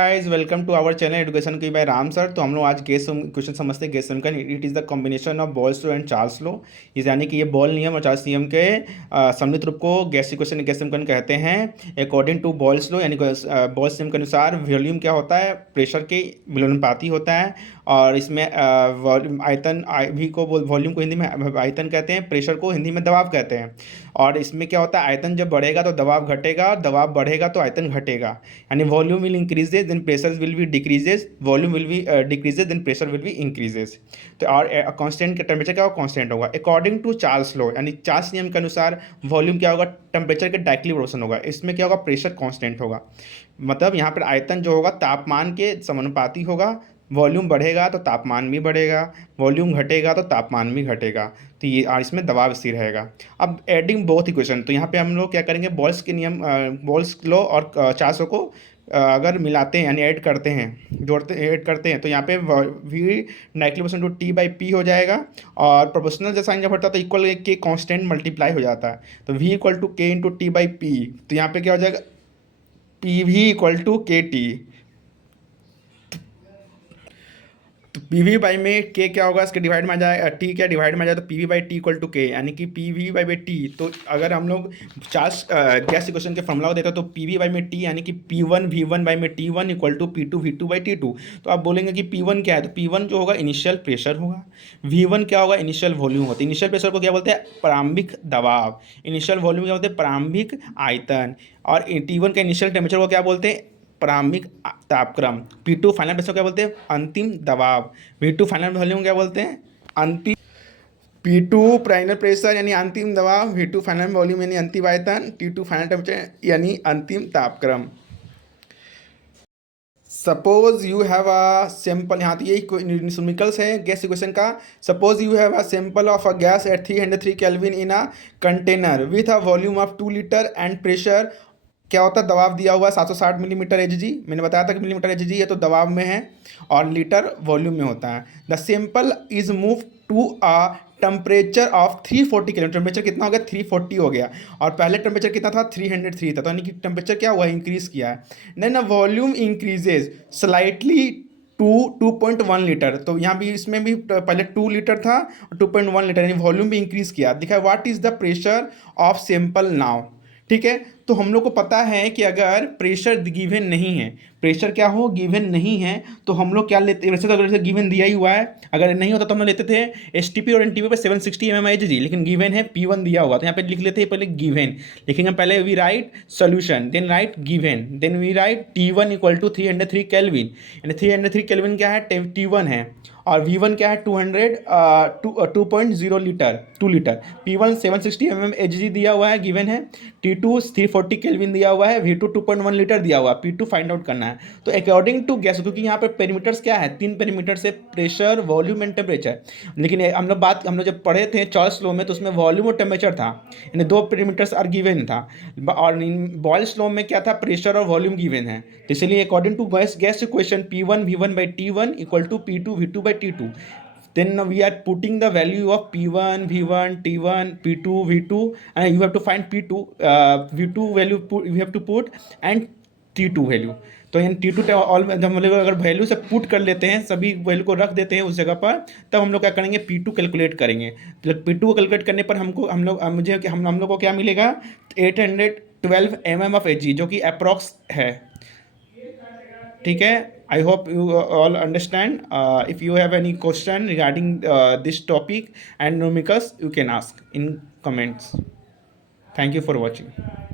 Guys welcome to our channel education की by Ram sir. तो हम लोग आज गैस क्वेश्चन समझते हैं। गैस का it is the combination of balls law and Charles law. इस यानी कि ये बॉल नियम और चार्ल्स नियम के सम्मिलित रूप को गैस इक्वेशन गैस समीकरण कहते हैं। अकॉर्डिंग टू बॉल्स लॉ यानी बॉल्स नियम के अनुसार वॉल्यूम क्या होता है, प्रेशर के विलोमानुपाती होता है। और इसमें आयतन भी को वॉल्यूम को हिंदी में आयतन कहते हैं, प्रेशर को हिंदी में दबाव कहते हैं। और इसमें क्या होता है, आयतन जब बढ़ेगा तो दबाव घटेगा, और दबाव बढ़ेगा तो आयतन घटेगा। यानी volume will increases then pressure will be decreases, volume will be decreases then pressure will be increases. तो और कांस्टेंट का टेम्परेचर क्या होगा, कांस्टेंट होगा। अकॉर्डिंग टू चार्ल्स लॉ यानी चार्ल्स नियम के अनुसार वॉल्यूम क्या होगा, टेम्परेचर के डायरेक्टली प्रोपोर्शनल होगा। इसमें क्या होगा, प्रेशर कांस्टेंट होगा। मतलब यहाँ पर आयतन जो होगा तापमान के समानुपाती होगा। वॉल्यूम बढ़ेगा तो तापमान भी बढ़ेगा, वॉल्यूम घटेगा तो तापमान भी घटेगा। तो ये और इसमें दबाव स्थिर रहेगा। अब एडिंग बोथ इक्वेशन, तो यहाँ पे हम लोग क्या करेंगे, बॉल्स के नियम बॉल्स लॉ और चार्ल्स लॉ को अगर मिलाते हैं यानी ऐड करते हैं, जोड़ते ऐड करते हैं, तो यहाँ पे V directly percent to T by P हो जाएगा। और प्रोपोर्शनल जब साइन जब होता है तो इक्वल के कांस्टेंट मल्टीप्लाई हो जाता है। तो वी इक्वल टू के इंटू टी बाई पी। तो यहाँ पे क्या हो जाएगा, पी वी इक्वल टू के टी। तो पी वी बाई में के क्या होगा, इसके डिवाइड में आ जाए, टी क्या डिवाइड में आ जाए, तो P V by T equal to K, यानी कि पी वी बाई टी। तो अगर हम लोग चार्ल्स गैस इक्वेशन के फॉर्मूला को देते हैं तो पी वी बाई में टी यानी कि P one V one by में T one equal to P two V two by T two. तो आप बोलेंगे कि पी वन क्या है, तो पी वन जो होगा इनिशियल प्रेशर होगा, वी वन क्या होगा, इनिशियल वॉल्यूम होता है। इनिशियल प्रेशर को क्या बोलते हैं, प्रारंभिक दबाव। इनिशियल वॉल्यूम क्या बोलते हैं, प्रारंभिक आयतन। और टी वन का इनिशियल टेम्परेचर को क्या बोलते हैं, प्रारंभिक तापक्रम। पी टू फाइनल प्रेशर क्या बोलते हैं, अंतिम दबाव। वी टू फाइनल वॉल्यूम क्या बोलते हैं, अंतिम। पी टू फाइनल प्रेशर यानी अंतिम दबाव, वी टू फाइनल वॉल्यूम यानी अंतिम आयतन, टी टू फाइनल टेम्परेचर यानी अंतिम तापक्रम। Suppose you have a sample, यहाँ तो यही न्यूमेरिकल्स है गैस इक्वेशन का। Suppose you have a sample of a gas at 303 kelvin in a container with a volume of 2 litre and pressure क्या होता है, दबाव दिया हुआ है 760 मिलीमीटर एच जी। मैंने बताया था कि मिलीमीटर एच जी है तो दबाव में है, और लीटर वॉल्यूम में होता है। The sample is move to a temperature of 340 kelvin. Temperature कितना हो गया, 340 हो गया। और पहले टेम्परेचर कितना था, 303 था। तो यानी कि टेम्परेचर क्या हुआ, इंक्रीज किया है। Then volume increases slightly to 2.1 litre. तो यहाँ भी इसमें भी पहले 2 लीटर था, 2.1 लीटर, यानी वॉल्यूम भी इंक्रीज किया। दिखा what is the pressure of sample now. ठीक है, तो हम लोग को पता है कि अगर प्रेशर गिवन नहीं है, प्रेशर क्या हो, गिवन नहीं है, तो हम लोग क्या लेते हैं, वैसे तो अगर गिवन दिया ही हुआ है, अगर नहीं होता तो हम लोग लेते थे एस टी पी और एन टी पी पर 760 mm/Hg, लेकिन गिवन है P1 दिया हुआ, तो यहाँ पे लिख लेते हैं पहले गिवन। लिखेंगे पहले we write solution, then write given, then we write T1 equal to 303 kelvin. यानी 303 केल्विन क्या है, T1 है। और V1 क्या है, 2.0 लीटर, 2 लीटर। P1 760 mmHg दिया हुआ है, गिवन है। T2 340 केल्विन दिया हुआ है, V2 2.1 लीटर दिया हुआ है। P2 फाइंड आउट करना है। तो अकॉर्डिंग टू गैस, क्योंकि यहाँ पे पेरीमीटर्स क्या है, 3 पेरीमीटर से प्रेशर, वॉल्यूम एंड टेम्परेचर। लेकिन हम लोग जब पढ़े थे चार्ल्स लॉ में, तो उसमें वॉल्यूम और टेम्परेचर था, यानी 2 पेरीमीटर्स और गिवन था। और बॉयल्स लॉ में क्या था, प्रेशर और वॉल्यूम गिवन है। तो इसलिए according to gas equation P1 V1 by T1 equal to P2 V2 by T2। then we are putting the value of P1 V1 T1 P2 V2, and you have to find P2 V2 value you have to put and T2 value. तो यहाँ T2 all जब हम लोग अगर value से put कर लेते हैं, सभी वैल्यू को रख देते हैं उस जगह पर, तब हम लोग क्या करेंगे, P2 कैलकुलेट करेंगे। तो P2 को कैलकुलेट करने पर हमको हम लोग को क्या मिलेगा, 812 mm/Hg, जो कि अप्रॉक्स है। ठीक है, I hope you all understand. If you have any question regarding this topic and numericals, you can ask in comments. Thank you for watching.